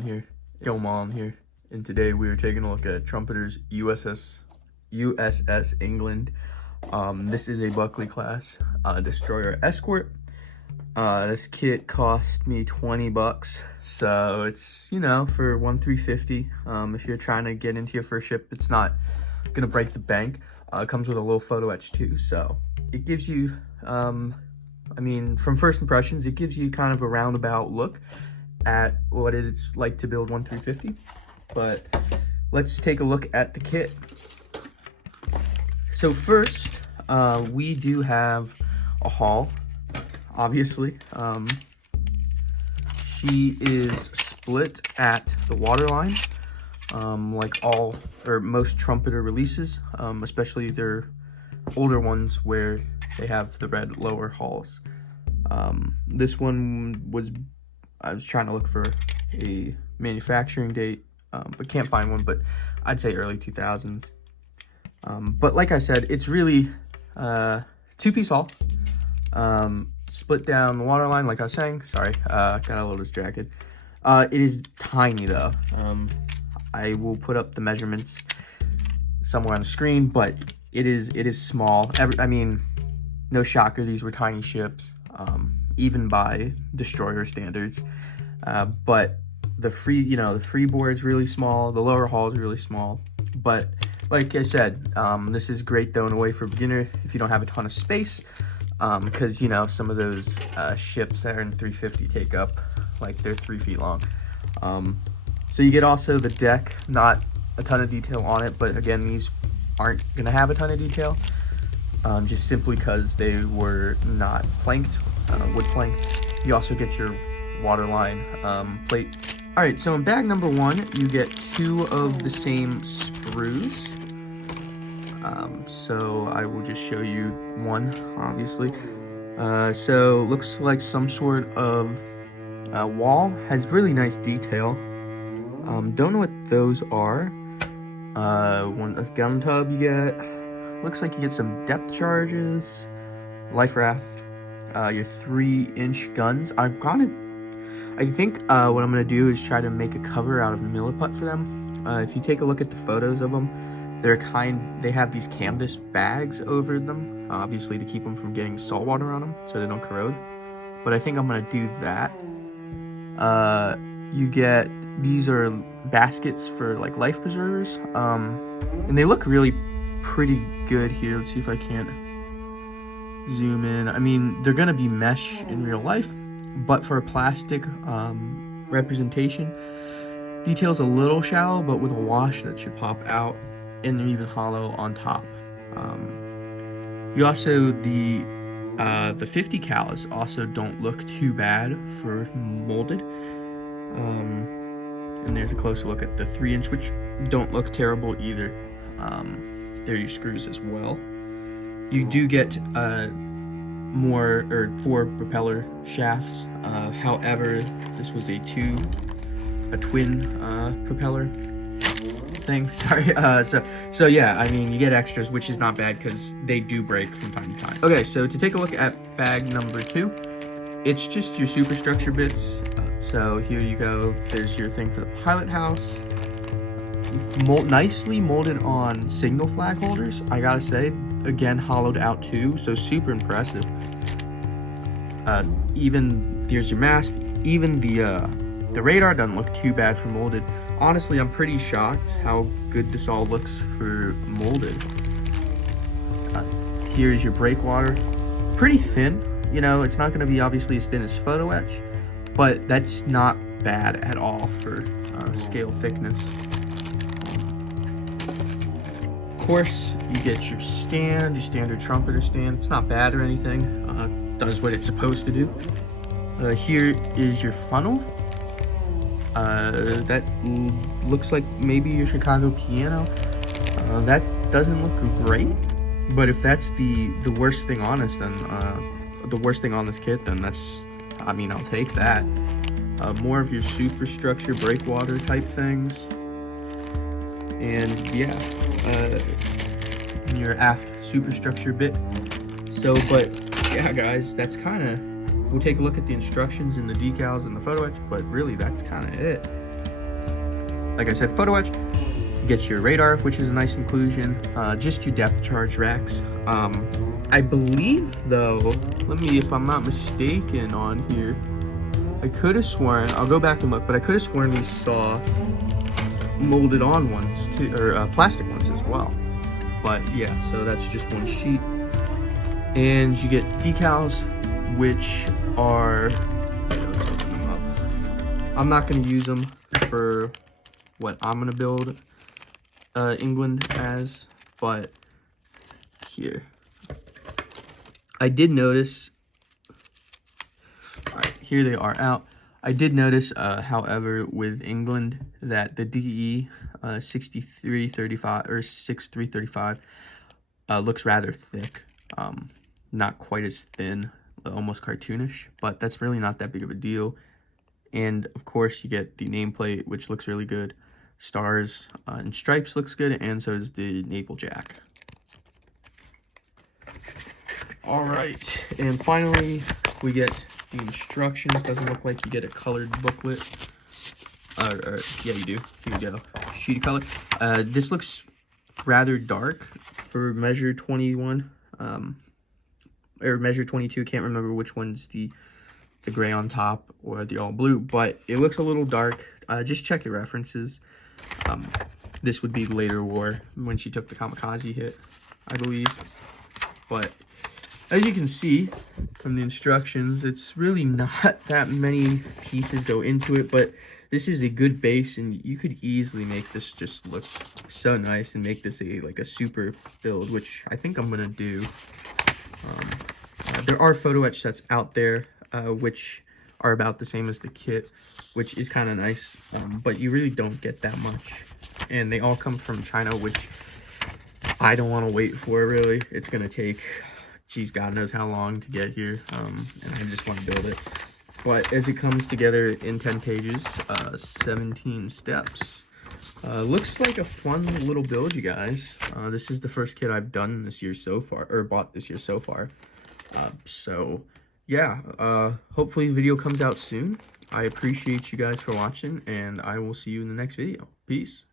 Here, Ilmon here, and today we are taking a look at Trumpeter's USS England. This is a Buckley class destroyer escort. This kit cost me 20 bucks, so it's, you know, for 1,350. If you're trying to get into your first ship, it's not gonna break the bank. It comes with a little photo etch too, so it gives you, I mean, from first impressions, it gives you kind of a roundabout look at what it's like to build 1,350. But let's take a look at the kit. So first, we do have a hull, obviously. She is split at the waterline, like all or most Trumpeter releases, especially their older ones where they have the red lower hulls. This one I was trying to look for a manufacturing date, but can't find one, but I'd say early 2000s. But like I said, it's really two-piece hull, split down the waterline, like I was saying. Sorry, got a little distracted. It is tiny though. I will put up the measurements somewhere on the screen, but it is small. I mean, no shocker, these were tiny ships, even by destroyer standards. But the freeboard is really small, the lower hull is really small. But like I said, this is great though in a way for a beginner if you don't have a ton of space, because you know some of those ships that are in 350 take up, like, they're 3 feet long. So you get also the deck, not a ton of detail on it, but again, these aren't gonna have a ton of detail, just simply because they were not planked, wood planked. You also get your waterline plate. All right, so in bag number 1, you get 2 of the same screws. So I will just show you one, obviously. So looks like some sort of wall, has really nice detail. Don't know what those are. A gun tub you get. Looks like you get some depth charges, life raft, your 3-inch guns. I think what I'm gonna do is try to make a cover out of milliput for them. If you take a look at the photos of them, they have these canvas bags over them, obviously to keep them from getting salt water on them so they don't corrode. But I think I'm gonna do that. You get, these are baskets for like life preservers, and they look really pretty good here. Let's see if I can't zoom in. I mean, they're gonna be mesh in real life, but for a plastic representation, detail's a little shallow, but with a wash that should pop out, and they're even hollow on top. You also, the 50 cals also don't look too bad for molded. And there's a closer look at the 3-inch, which don't look terrible either. There are your screws as well. You do get 4 propeller shafts. However, this was a twin propeller thing. Sorry. So yeah, I mean, you get extras, which is not bad because they do break from time to time. Okay, so to take a look at bag number 2, it's just your superstructure bits. So here you go. There's your thing for the pilot house. Nicely molded on signal flag holders, I gotta say. Again, hollowed out too, so super impressive. Even there's your mast. Even the radar doesn't look too bad for molded. Honestly, I'm pretty shocked how good this all looks for molded. Here's your breakwater. Pretty thin. You know, it's not going to be obviously as thin as photo etch, but that's not bad at all for scale thickness. Of course, you get your stand, your standard Trumpeter stand. It's not bad or anything. Does what it's supposed to do. Here is your funnel. That looks like maybe your Chicago piano. That doesn't look great, but if that's the worst thing on us, then the worst thing on this kit, then that's, I mean, I'll take that. More of your superstructure breakwater type things, and yeah, your aft superstructure bit. So, but yeah, guys, that's kind of, we'll take a look at the instructions and the decals and the photo etch, but really that's kind of it. like I said, photo etch. Gets your radar, which is a nice inclusion. Just your depth charge racks. I believe though, let me, if I'm not mistaken on here, I could have sworn, I'll go back and look, but I could have sworn we saw molded on ones too, or plastic ones as well. But yeah, so that's just one sheet. And you get decals, which are, let's open them up. I'm not going to use them for what I'm going to build England as, but here. I did notice, all right, here they are out. I did notice, however, with England that the DE 6335 or 6335 looks rather thick. Not quite as thin, almost cartoonish, but that's really not that big of a deal. And of course, you get the nameplate, which looks really good. Stars and stripes looks good, and so does the naval jack. All right, and finally, we get the instructions. Doesn't look like you get a colored booklet. Or yeah, you do. Here you go, sheet of color. This looks rather dark for measure 21. Or measure 22, can't remember which one's the gray on top or the all blue, but it looks a little dark. Just check your references. This would be later war when she took the kamikaze hit, I believe. But as you can see from the instructions, it's really not that many pieces go into it, but this is a good base, and you could easily make this just look so nice and make this like a super build, which I think I'm gonna do. There are photo etch sets out there, which are about the same as the kit, which is kind of nice, but you really don't get that much. And they all come from China, which I don't want to wait for, really. It's going to take, geez, God knows how long to get here, and I just want to build it. But as it comes together in 10 pages, 17 steps, looks like a fun little build, you guys. This is the first kit I've done this year so far, or bought this year so far. So yeah, hopefully the video comes out soon. I appreciate you guys for watching, and I will see you in the next video. Peace.